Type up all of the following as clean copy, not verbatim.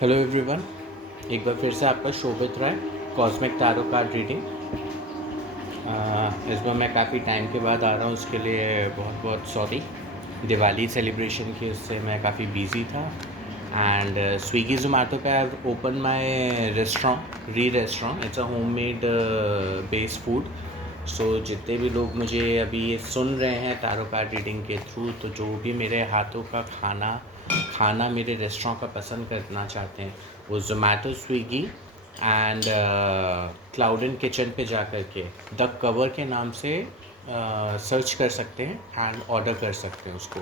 Hello everyone, एक बार फिर से आपका शोभित राय कॉस्मिक टैरो कार्ड रीडिंग। इस बार मैं काफ़ी टाइम के बाद आ रहा हूँ, उसके लिए बहुत बहुत सॉरी। दिवाली सेलिब्रेशन की उससे मैं काफ़ी बिजी था एंड स्विगी जोमेटो पे I open my restaurant. It's a home made based food. So जितने भी लोग मुझे अभी ये सुन रहे हैं टैरो कार्ड रीडिंग के थ्रू, तो जो भी मेरे हाथों का खाना मेरे रेस्टोरेंट का पसंद करना चाहते हैं, वो Zomato, Swiggy and cloud and kitchen पे जा कर के द कवर के नाम से सर्च कर सकते हैं एंड ऑर्डर कर सकते हैं उसको।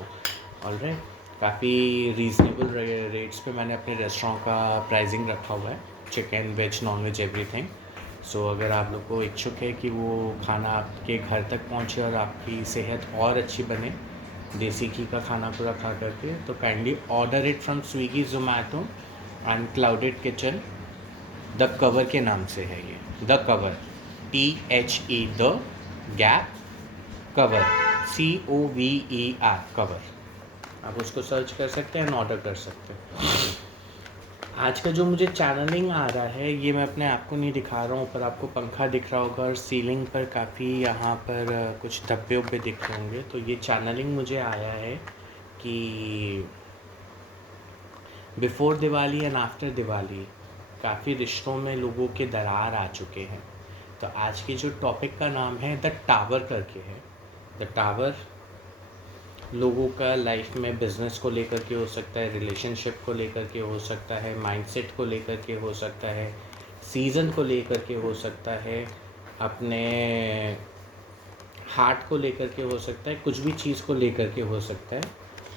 ऑलराइट, काफ़ी रीज़नेबल रेट्स पे मैंने अपने रेस्टोरेंट का प्राइसिंग रखा हुआ है, chicken, veg, non veg, everything. So अगर आप लोग को इच्छुक है कि वो खाना आपके घर तक पहुंचे और आपकी सेहत और अच्छी बने, देसी घी का खाना पूरा खा करके, तो kindly order it from Swiggy, Zomato and clouded kitchen. The cover के नाम से है ये, the cover, THE, the gap cover, COVER, cover. आप उसको सर्च कर सकते हैं, ऑर्डर कर सकते हैं। आज का जो मुझे चैनलिंग आ रहा है, ये मैं अपने आप को नहीं दिखा रहा हूँ, पर आपको पंखा दिख रहा होगा और सीलिंग पर काफ़ी यहाँ पर कुछ धब्बे उब्बे दिख रहे होंगे। तो ये चैनलिंग मुझे आया है कि before Diwali and after Diwali काफ़ी रिश्तों में लोगों के दरार आ चुके हैं। तो आज के जो टॉपिक का नाम है द टावर करके है। द टावर लोगों का लाइफ में बिजनेस को लेकर के हो सकता है, रिलेशनशिप को लेकर के हो सकता है, माइंडसेट को लेकर के हो सकता है, सीज़न को लेकर के हो सकता है, अपने हार्ट को लेकर के हो सकता है, कुछ भी चीज़ को लेकर के हो सकता है।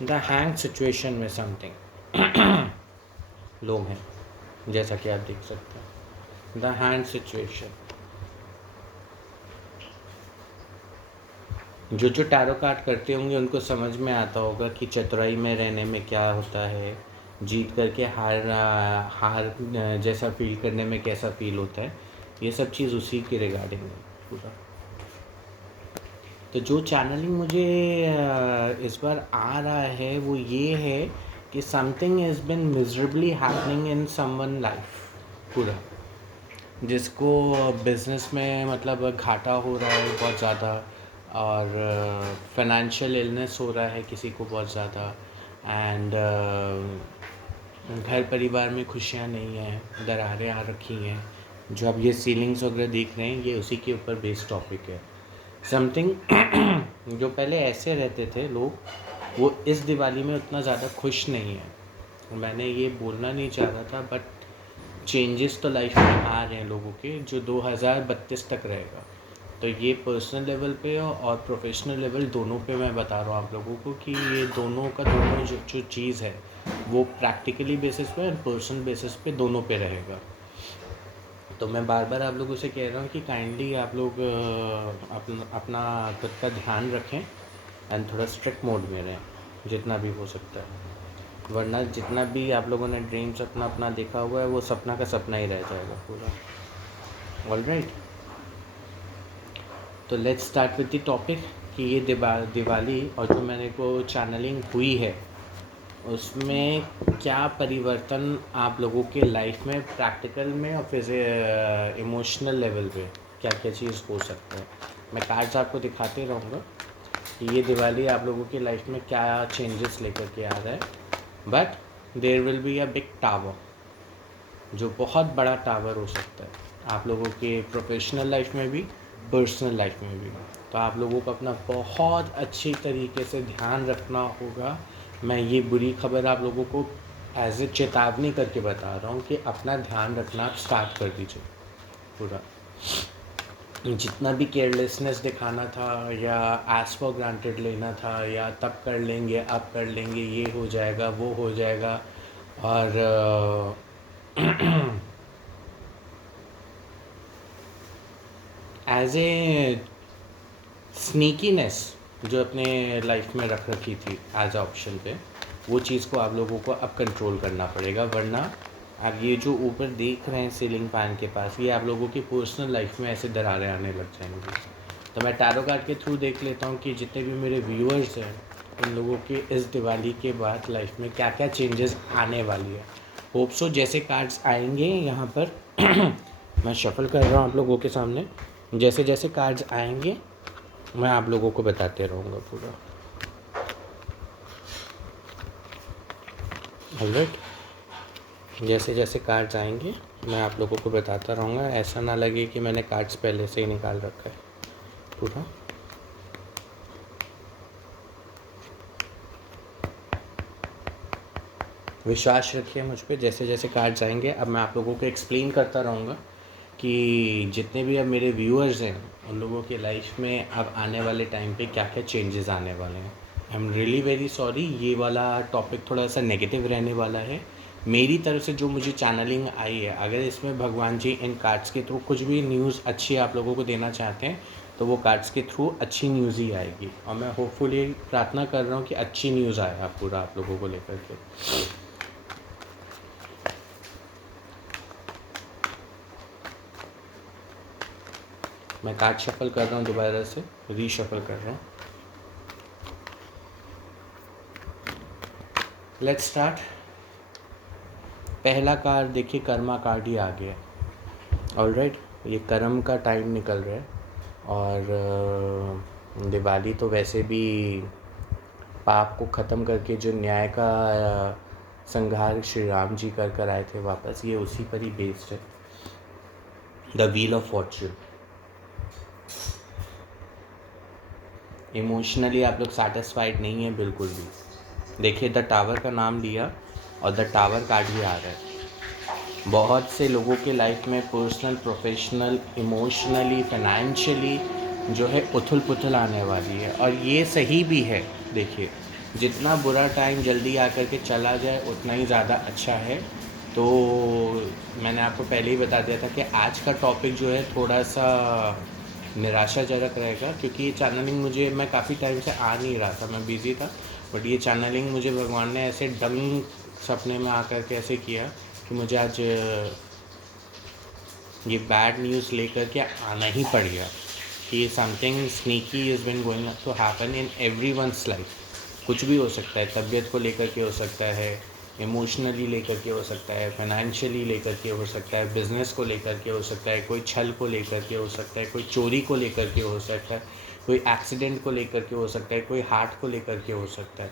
द हैंग सिचुएशन में समथिंग लोग हैं, जैसा कि आप देख सकते हैं। द हैंड सिचुएशन, जो टैरो कार्ड करते होंगे उनको समझ में आता होगा कि चतुराई में रहने में क्या होता है, जीत करके हार जैसा फील करने में कैसा फील होता है। ये सब चीज़ उसी के रिगार्डिंग है पूरा। तो जो चैनलिंग मुझे इस बार आ रहा है वो ये है कि something is been miserably happening in someone life पूरा, जिसको बिज़नेस में मतलब घाटा हो रहा है बहुत ज़्यादा, और फाइनेंशियल इलनेस हो रहा है किसी को बहुत ज़्यादा, एंड घर परिवार में खुशियाँ नहीं हैं, दरारें आ रखी हैं। जो अब ये सीलिंग्स वगैरह देख रहे हैं, ये उसी के ऊपर बेस्ड टॉपिक है। समथिंग जो पहले ऐसे रहते थे लोग, वो इस दिवाली में उतना ज़्यादा खुश नहीं है। मैंने ये बोलना नहीं चाह रहा था, बट चेंजेस तो लाइफ में आ रहे हैं लोगों के, जो 2032 तक रहेगा। तो ये पर्सनल लेवल पे और प्रोफेशनल लेवल दोनों पे मैं बता रहा हूँ आप लोगों को कि ये दोनों जो चीज़ है वो प्रैक्टिकली बेसिस पे और पर्सनल बेसिस पे दोनों पे रहेगा। तो मैं बार बार आप लोगों से कह रहा हूँ कि काइंडली आप लोग अपना खुद का ध्यान रखें एंड थोड़ा स्ट्रिक्ट मोड में रहें जितना भी हो सकता है, वरना जितना भी आप लोगों ने ड्रीम सपना अपना देखा हुआ है वो सपना का सपना ही रह जाएगा पूरा। ऑलराइट, तो let's start with the topic कि ये दिवाली और जो मैंने को चैनलिंग हुई है उसमें क्या परिवर्तन आप लोगों के लाइफ में प्रैक्टिकल में और फिर इमोशनल लेवल पे क्या क्या चीज़ हो सकता है। मैं कार्ड्स आपको दिखाते रहूँगा कि ये दिवाली आप लोगों की लाइफ में क्या चेंजेस लेकर के आ रहा है। But there will be a big tower, जो बहुत बड़ा टावर हो सकता है आप लोगों के प्रोफेशनल लाइफ में भी, पर्सनल लाइफ में भी। तो आप लोगों को अपना बहुत अच्छी तरीके से ध्यान रखना होगा। मैं ये बुरी खबर आप लोगों को एज ए चेतावनी करके बता रहा हूँ कि अपना ध्यान रखना आप स्टार्ट कर दीजिए पूरा। जितना भी केयरलेसनेस दिखाना था या एज फॉर ग्रांटेड लेना था या तब कर लेंगे अब कर लेंगे, ये हो जाएगा वो हो जाएगा, और एज ए स्नीकीनेस जो अपने लाइफ में रख रखी थी एज ऑप्शन पे, वो चीज़ को आप लोगों को अब कंट्रोल करना पड़ेगा। वरना आप ये जो ऊपर देख रहे हैं सीलिंग फैन के पास, ये आप लोगों की पर्सनल लाइफ में ऐसे दरारें आने लग जाएंगी। तो मैं टैरो कार्ड के थ्रू देख लेता हूँ कि जितने भी मेरे व्यूअर्स हैं उन लोगों के इस दिवाली के बाद लाइफ में क्या क्या चेंजेस आने वाली है। होप सो जैसे कार्ड्स आएंगे यहाँ पर मैं शफल कर रहा हूँ आप लोगों के सामने, जैसे जैसे कार्ड्स आएंगे मैं आप लोगों को बताते रहूँगा पूरा। ऑलराइट, जैसे जैसे कार्ड्स आएंगे मैं आप लोगों को बताता रहूँगा, ऐसा ना लगे कि मैंने कार्ड्स पहले से ही निकाल रखा है पूरा। विश्वास रखिए मुझ पे, जैसे जैसे कार्ड्स आएंगे अब मैं आप लोगों को एक्सप्लेन करता रहूँगा कि जितने भी अब मेरे व्यूअर्स हैं उन लोगों की लाइफ में अब आने वाले टाइम पे क्या क्या चेंजेस आने वाले हैं। I am really very sorry, ये वाला टॉपिक थोड़ा सा नेगेटिव रहने वाला है मेरी तरफ से, जो मुझे चैनलिंग आई है। अगर इसमें भगवान जी इन कार्ड्स के थ्रू कुछ भी न्यूज़ अच्छी आप लोगों को देना चाहते हैं तो वो कार्ड्स के थ्रू अच्छी न्यूज़ ही आएगी, और मैं होपफुली प्रार्थना कर रहा हूँ कि अच्छी न्यूज़ आए आप पूरा आप लोगों को लेकर के। मैं कार्ड शफल कर रहा हूँ, दोबारा से रीशफल कर रहा हूँ। Let's start. पहला कार्ड देखिए, कर्मा कार्ड ही आ गया। ऑलराइट, ये कर्म का टाइम निकल रहा है, और दिवाली तो वैसे भी पाप को ख़त्म करके जो न्याय का संहार श्री राम जी कर आए थे वापस, ये उसी पर ही बेस्ड है। The wheel of Fortune. Emotionally आप लोग सेटिस्फाइड नहीं है बिल्कुल भी। देखिए द टावर का नाम लिया और द टावर कार्ड भी आ रहा है। बहुत से लोगों के लाइफ में पर्सनल, प्रोफेशनल, इमोशनली, फाइनेंशियली जो है उथल पुथल आने वाली है, और ये सही भी है। देखिए जितना बुरा टाइम जल्दी आकर के चला जाए उतना ही ज़्यादा अच्छा है। तो मैंने आपको पहले ही बता दिया था कि आज का टॉपिक जो है थोड़ा सा निराशाजनक रहेगा, क्योंकि ये चैनलिंग मुझे, मैं काफ़ी टाइम से आ नहीं रहा था, मैं बिज़ी था, बट ये चैनलिंग मुझे भगवान ने ऐसे डंग सपने में आकर के ऐसे किया कि मुझे आज ये बैड न्यूज़ लेकर के आना ही पड़ गया कि something sneaky is been going to happen in every one's life. कुछ भी हो सकता है, तबीयत को लेकर के हो सकता है, इमोशनली लेकर के हो सकता है, फाइनेंशियली लेकर के हो सकता है, बिज़नेस को लेकर के हो सकता है, कोई छल को लेकर के हो सकता है, कोई चोरी को लेकर के हो सकता है, कोई एक्सीडेंट को लेकर के हो सकता है, कोई हार्ट को लेकर के हो सकता है।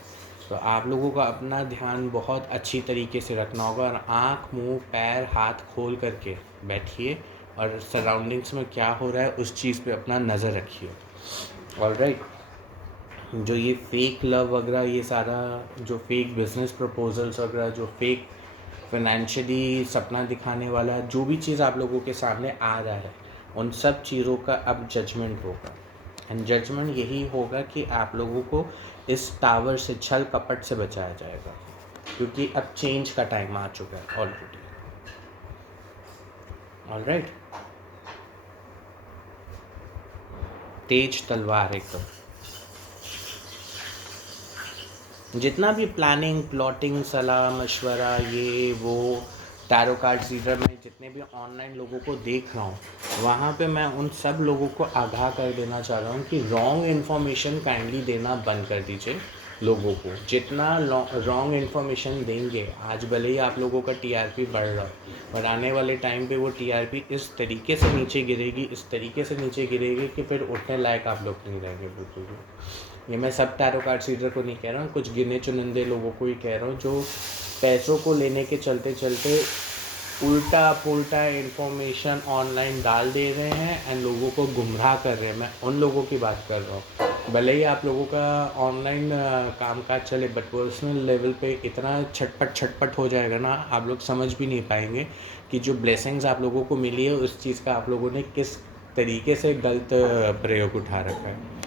तो आप लोगों को अपना ध्यान बहुत अच्छी तरीके से रखना होगा, और आँख, मुंह, पैर, हाथ खोल करके बैठिए और सराउंडिंग्स में क्या हो रहा है उस चीज़ पे अपना नज़र रखिए। ऑलराइट, जो ये फेक लव वगैरह, ये सारा जो फेक बिजनेस प्रपोजल्स वगैरह, जो फेक फाइनेंशियली सपना दिखाने वाला जो भी चीज़ आप लोगों के सामने आ रहा है, उन सब चीज़ों का अब जजमेंट होगा। एंड जजमेंट यही होगा कि आप लोगों को इस टावर से, छल कपट से बचाया जाएगा, क्योंकि अब चेंज का टाइम आ चुका है ऑलरेडी। ऑलराइट, तेज तलवार एकदम। जितना भी प्लानिंग, प्लॉटिंग, सलाह मशवरा, ये वो टैरो कार्ड रीडर में जितने भी ऑनलाइन लोगों को देख रहा हूँ, वहाँ पे मैं उन सब लोगों को आगाह कर देना चाह रहा हूँ कि रॉन्ग इन्फॉर्मेशन काइंडली देना बंद कर दीजिए लोगों को। जितना रॉन्ग इन्फॉर्मेशन देंगे, आज भले ही आप लोगों का टीआरपी बढ़ रहा है, पर आने वाले टाइम पे वो टीआरपी इस तरीके से नीचे गिरेगी, इस तरीके से नीचे गिरेगी कि फिर उठने लायक आप लोग नहीं रहेंगे बिल्कुल भी। ये मैं सब टैरो कार्ड रीडर को नहीं कह रहा हूँ, कुछ गिने चुनिंदे लोगों को ही कह रहा हूँ, जो पैसों को लेने के चलते चलते उल्टा पुल्टा इन्फॉर्मेशन ऑनलाइन डाल दे रहे हैं एंड लोगों को गुमराह कर रहे हैं। मैं उन लोगों की बात कर रहा हूँ। भले ही आप लोगों का ऑनलाइन कामकाज चले, बट पर्सनल लेवल पे इतना छटपट हो जाएगा ना, आप लोग समझ भी नहीं पाएंगे कि जो ब्लेसिंग्स आप लोगों को मिली है उस चीज़ का आप लोगों ने किस तरीके से गलत प्रयोग उठा रखा है।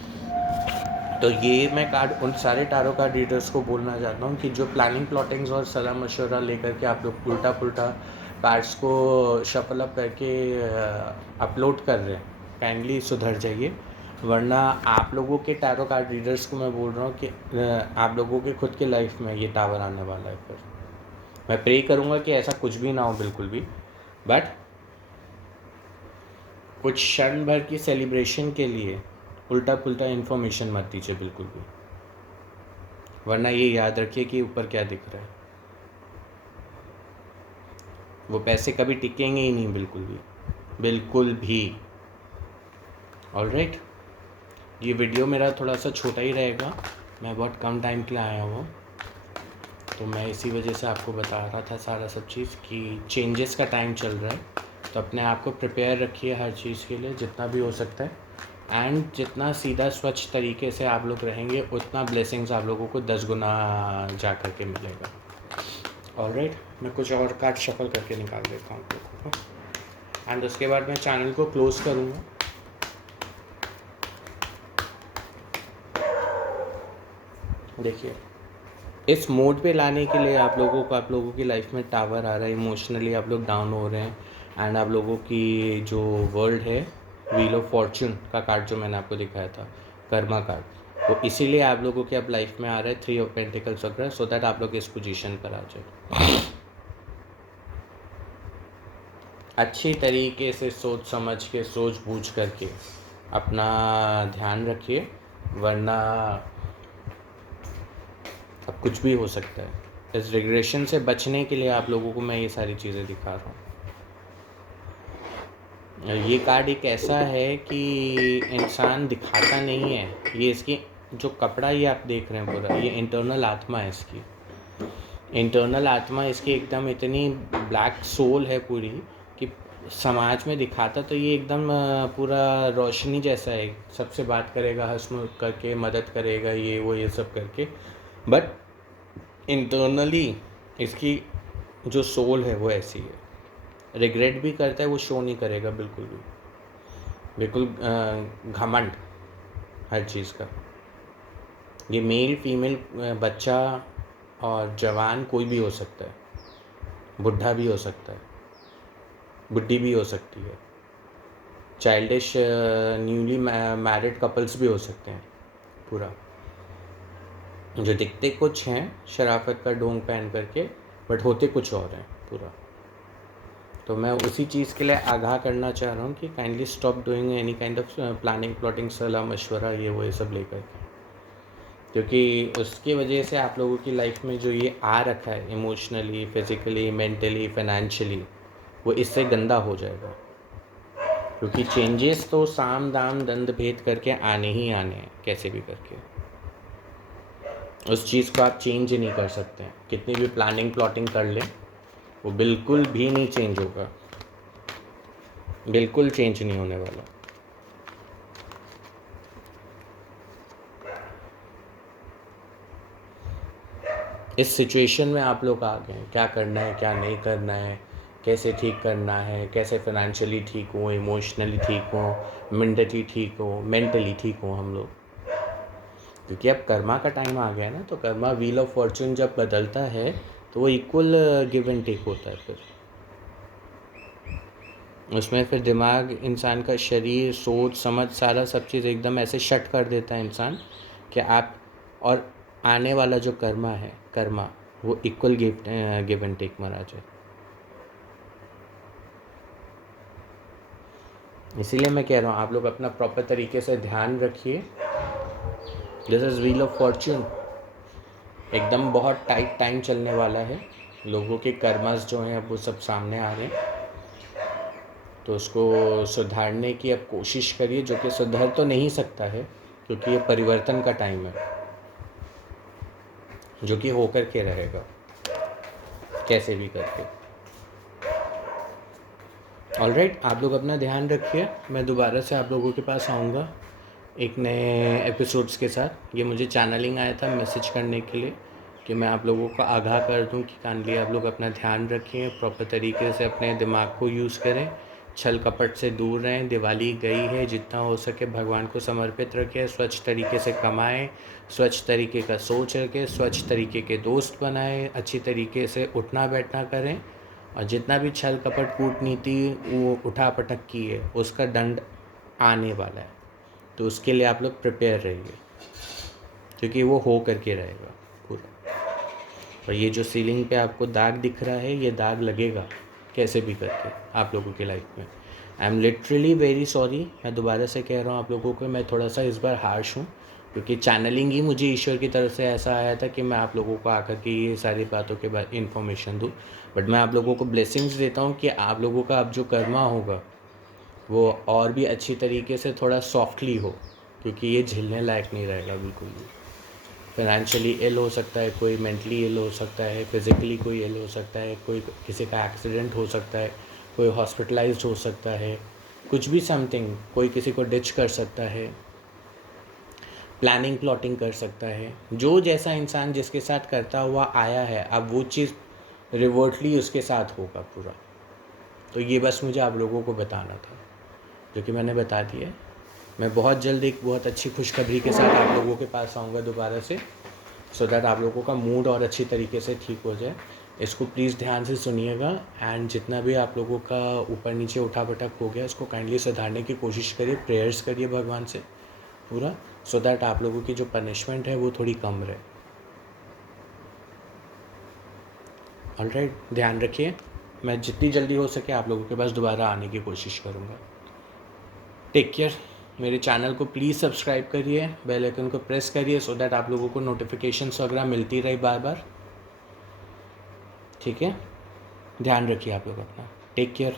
तो ये मैं कार्ड उन सारे टारो कार्ड रीडर्स को बोलना चाहता हूँ कि जो प्लानिंग, प्लॉटिंग्स और सलाह मशवरा लेकर के आप लोग उल्टा पुल्टा कार्ड्स को शफल अप करके अपलोड कर रहे हैं, काइंडली सुधर जाइए। वरना आप लोगों के टारो कार्ड रीडर्स को मैं बोल रहा हूँ कि आप लोगों के खुद के लाइफ में ये टावर आने वाला है। फिर मैं प्रे करूँगा कि ऐसा कुछ भी ना हो बिल्कुल भी, बट कुछ क्षण भर की सेलिब्रेशन के लिए उल्टा पुल्टा इन्फॉर्मेशन मत दीजिए बिल्कुल भी, वरना ये याद रखिए कि ऊपर क्या दिख रहा है। वो पैसे कभी टिकेंगे ही नहीं, बिल्कुल भी। ऑलराइट, ये वीडियो मेरा थोड़ा सा छोटा ही रहेगा, मैं बहुत कम टाइम के लिए आया हूँ, तो मैं इसी वजह से आपको बता रहा था सारा सब चीज़ कि चेंजेस का टाइम चल रहा है, तो अपने आप को प्रिपेयर रखिए हर चीज़ के लिए जितना भी हो सकता है। एंड जितना सीधा स्वच्छ तरीके से आप लोग रहेंगे उतना ब्लेसिंग्स आप लोगों को 10 गुना जा कर के मिलेगा। ऑलराइट, मैं कुछ और कार्ड शफल करके निकाल देता हूँ आप लोगों को, एंड उसके बाद मैं चैनल को क्लोज करूँगा। देखिए, इस मोड पे लाने के लिए आप लोगों की लाइफ में टावर आ रहा है, इमोशनली आप लोग डाउन हो रहे हैं, एंड आप लोगों की जो वर्ल्ड है, व्हील ऑफ फॉर्चून का कार्ड जो मैंने आपको दिखाया था, कर्मा कार्ड, तो इसीलिए आप लोगों के अब लाइफ में आ रहा है 3 ऑफ पेंटिकल्स वगैरह, सो दैट आप लोग इस पोजीशन पर आ जाए। अच्छी तरीके से सोच समझ के, सोच बूझ करके अपना ध्यान रखिए, वरना अब कुछ भी हो सकता है। इस रिग्रेशन से बचने के लिए आप लोगों को मैं ये सारी चीज़ें दिखा रहा हूँ। ये कार्ड एक ऐसा है कि इंसान दिखाता नहीं है, ये इसकी जो कपड़ा ये आप देख रहे हैं पूरा, ये इंटरनल आत्मा है इसकी, इंटरनल आत्मा इसकी एकदम इतनी ब्लैक सोल है पूरी कि समाज में दिखाता तो ये एकदम पूरा रोशनी जैसा है, सबसे बात करेगा, हंसमुख करके मदद करेगा, ये वो ये सब करके, बट इंटरनली इसकी जो सोल है वो ऐसी है। रिग्रेट भी करता है, वो शो नहीं करेगा बिल्कुल भी, बिल्कुल घमंड हर चीज़ का। ये मेल फीमेल, बच्चा और जवान कोई भी हो सकता है, बुढ़ा भी हो सकता है, बुढ़ी भी हो सकती है, चाइल्डिश न्यूली मैरिड कपल्स भी हो सकते हैं पूरा, जो दिखते कुछ हैं शराफत का ढोंग पहन करके, बट होते कुछ और हैं पूरा। तो मैं उसी चीज़ के लिए आगाह करना चाह रहा हूँ कि kindly stop doing any kind of planning, plotting, सलाह मशवरा, ये सब लेकर के, क्योंकि उसकी वजह से आप लोगों की लाइफ में जो ये आ रखा है इमोशनली, फिज़िकली, मेंटली, फाइनेंशियली, वो इससे गंदा हो जाएगा। क्योंकि चेंजेस तो साम दाम दंड भेद करके आने ही आने हैं, कैसे भी करके उस चीज़ को आप चेंज ही नहीं कर सकते हैं, कितनी भी प्लानिंग प्लॉटिंग कर लें, वो बिल्कुल भी नहीं चेंज होगा, बिल्कुल चेंज नहीं होने वाला। इस सिचुएशन में आप लोग आ गए, क्या करना है क्या नहीं करना है, कैसे ठीक करना है, कैसे फाइनेंशियली ठीक हो, इमोशनली ठीक हो, मेंटली ठीक हो हम लोग, क्योंकि अब कर्मा का टाइम आ गया है ना। तो कर्मा व्हील ऑफ फॉर्चून जब बदलता है तो वो इक्वल गिव एंड टेक होता है, फिर उसमें फिर दिमाग, इंसान का शरीर, सोच समझ, सारा सब चीज़ एकदम ऐसे शट कर देता है इंसान कि आप और आने वाला जो कर्मा वो इक्वल गिव एंड टेक में आ जाए। इसीलिए मैं कह रहा हूँ आप लोग अपना प्रॉपर तरीके से ध्यान रखिए। This is wheel of Fortune, एकदम बहुत टाइट टाइम चलने वाला है, लोगों के कर्मस जो हैं वो सब सामने आ रहे हैं, तो उसको सुधारने की अब कोशिश करिए, जो कि सुधर तो नहीं सकता है क्योंकि ये परिवर्तन का टाइम है, जो कि होकर के रहेगा कैसे भी करके। ऑलराइट, आप लोग अपना ध्यान रखिए, मैं दोबारा से आप लोगों के पास आऊँगा एक नए एपिसोड्स के साथ। ये मुझे चैनलिंग आया था मैसेज करने के लिए कि मैं आप लोगों को आगाह कर दूं कि काइंडली आप लोग अपना ध्यान रखें, प्रॉपर तरीके से अपने दिमाग को यूज़ करें, छल कपट से दूर रहें। दिवाली गई है, जितना हो सके भगवान को समर्पित रखें, स्वच्छ तरीके से कमाएं, स्वच्छ तरीके का सोच रखें, स्वच्छ तरीके के दोस्त बनाएं, अच्छी तरीके से उठना बैठना करें, और जितना भी छल कपट कूटनीति वो उठा पटक की है उसका दंड आने वाला है, तो उसके लिए आप लोग प्रिपेयर रहिए, क्योंकि वो हो करके रहेगा पूरा। और ये जो सीलिंग पे आपको दाग दिख रहा है, ये दाग लगेगा कैसे भी करके आप लोगों की लाइफ में। I am literally very sorry, मैं दोबारा से कह रहा हूँ आप लोगों को, मैं थोड़ा सा इस बार हार्श हूँ, क्योंकि चैनलिंग ही मुझे ईश्वर की तरफ से ऐसा आया था कि मैं आप लोगों को आकर के ये सारी बातों के बारे इन्फॉर्मेशन दूँ। बट मैं आप लोगों को ब्लेसिंग्स देता हूँ कि आप लोगों का अब जो कर्मा होगा वो और भी अच्छी तरीके से थोड़ा सॉफ्टली हो, क्योंकि ये झेलने लायक नहीं रहेगा बिल्कुल भी। फाइनेंशियली इल हो सकता है कोई, मेंटली इल हो सकता है, फिज़िकली कोई इल हो सकता है, कोई किसी का एक्सीडेंट हो सकता है, कोई हॉस्पिटलाइज्ड हो सकता है, कुछ भी समथिंग, कोई किसी को डिच कर सकता है, प्लानिंग प्लॉटिंग कर सकता है। जो जैसा इंसान जिसके साथ करता हुआ आया है, अब वो चीज़ रिवर्टली उसके साथ होगा पूरा। तो ये बस मुझे आप लोगों को बताना था, जो कि मैंने बता दिया। मैं बहुत जल्द एक बहुत अच्छी खुशखबरी के साथ आप लोगों के पास आऊँगा दोबारा से, सो दैट आप लोगों का मूड और अच्छी तरीके से ठीक हो जाए। इसको प्लीज़ ध्यान से सुनिएगा, एंड जितना भी आप लोगों का ऊपर नीचे उठा पटक हो गया उसको काइंडली सुधारने की कोशिश करिए, प्रेयर्स करिए भगवान से पूरा, सो दैट आप लोगों की जो पनिशमेंट है वो थोड़ी कम रहे। ऑलराइट, ध्यान रखिए। मैं जितनी जल्दी हो सके आप लोगों के पास दोबारा आने की कोशिश करूँगा। Take care. मेरे चैनल को प्लीज़ सब्सक्राइब करिए, बेल आइकन को प्रेस करिए, सो दैट आप लोगों को नोटिफिकेशंस वगैरह मिलती रहे बार बार। ठीक है, ध्यान रखिए आप लोग अपना। Take care.